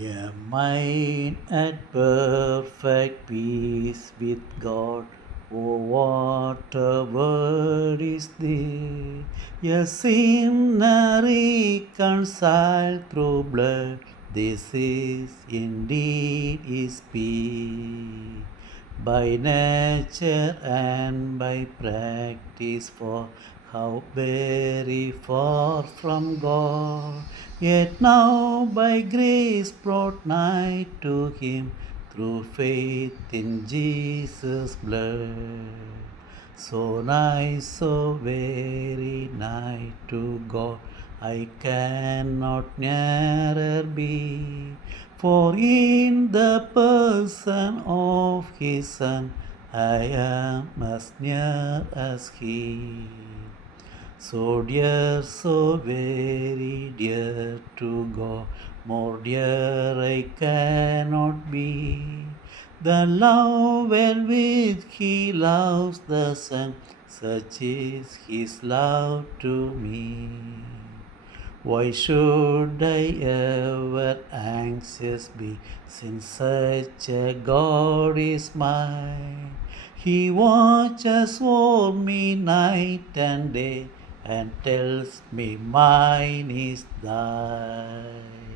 A mind at perfect peace with God. Oh, what a word is this! A sinner reconciled through blood. This is indeed His peace. By nature and by practice, for how very far from God. Yet now by grace brought nigh to Him through faith in Jesus' blood. So nigh, so very nigh to God, I cannot nearer be. For in the person of His Son, I am as near as He. So dear, so very dear to God, more dear I cannot be. The love wherewith He loves the Son, such is His love to me. Why should I ever anxious be, since such a God is mine? He watches o'er me night and day, and tells me mine is thine.